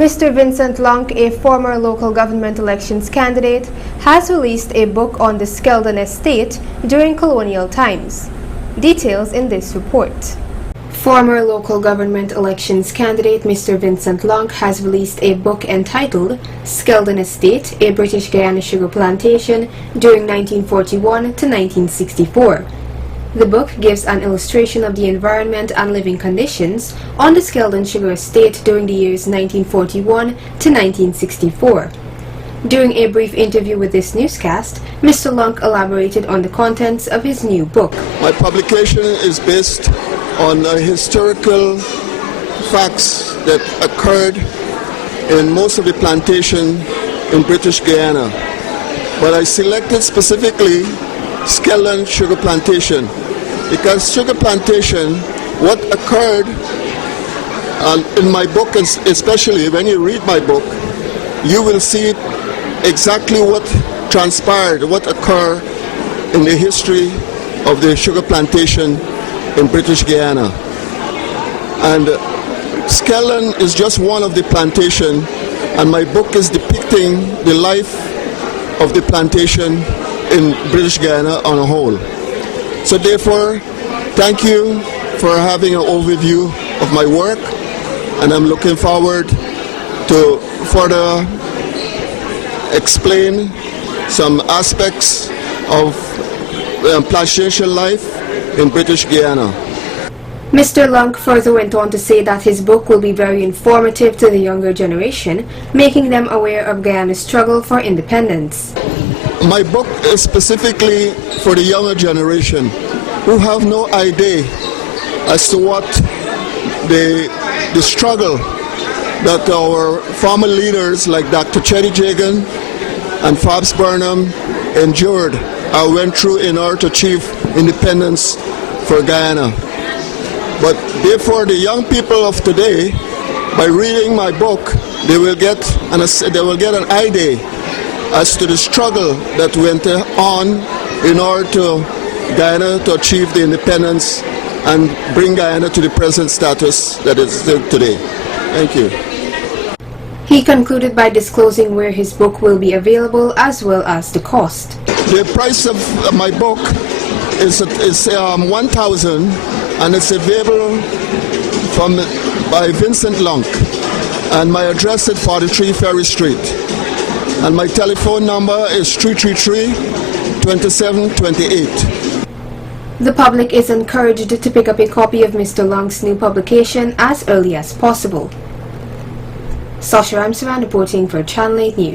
Mr. Vincent Lunk, a former local government elections candidate, has released a book on the Skeldon estate during colonial times. Details in this report. Former local government elections candidate Mr. Vincent Lunk has released a book entitled Skeldon Estate, a British Guiana Sugar Plantation during 1941 to 1964. The book gives an illustration of the environment and living conditions on the Skeldon Sugar Estate during the years 1941 to 1964. During a brief interview with this newscast, Mr. Lunk elaborated on the contents of his new book. My publication is based on historical facts that occurred in most of the plantation in British Guiana. But I selected specifically Skeldon Sugar Plantation because sugar plantation, what occurred in my book, especially when you read my book, you will see exactly what transpired, what occurred in the history of the sugar plantation in British Guiana. And Skeldon is just one of the plantation, and my book is depicting the life of the plantation in British Guiana on a whole. So therefore, thank you for having an overview of my work, and I'm looking forward to further explain some aspects of plantation life in British Guiana. Mr. Lunk further went on to say that his book will be very informative to the younger generation, making them aware of Guyana's struggle for independence. My book is specifically for the younger generation who have no idea as to what the struggle that our former leaders like Dr. Chetty Jagan and Fabs Burnham endured or went through in order to achieve independence for Guyana. But therefore, the young people of today, by reading my book, they will get an idea as to the struggle that went on in order to Guyana to achieve the independence and bring Guyana to the present status that it is today. Thank you. He concluded by disclosing where his book will be available as well as the cost. The price of my book is $1,000, and it's available by Vincent Lunk, and my address is 43 Ferry Street, and my telephone number is 333-2728. The public is encouraged to pick up a copy of Mr. Lunk's new publication as early as possible. Sasha Ramsaran reporting for Channel 8 News.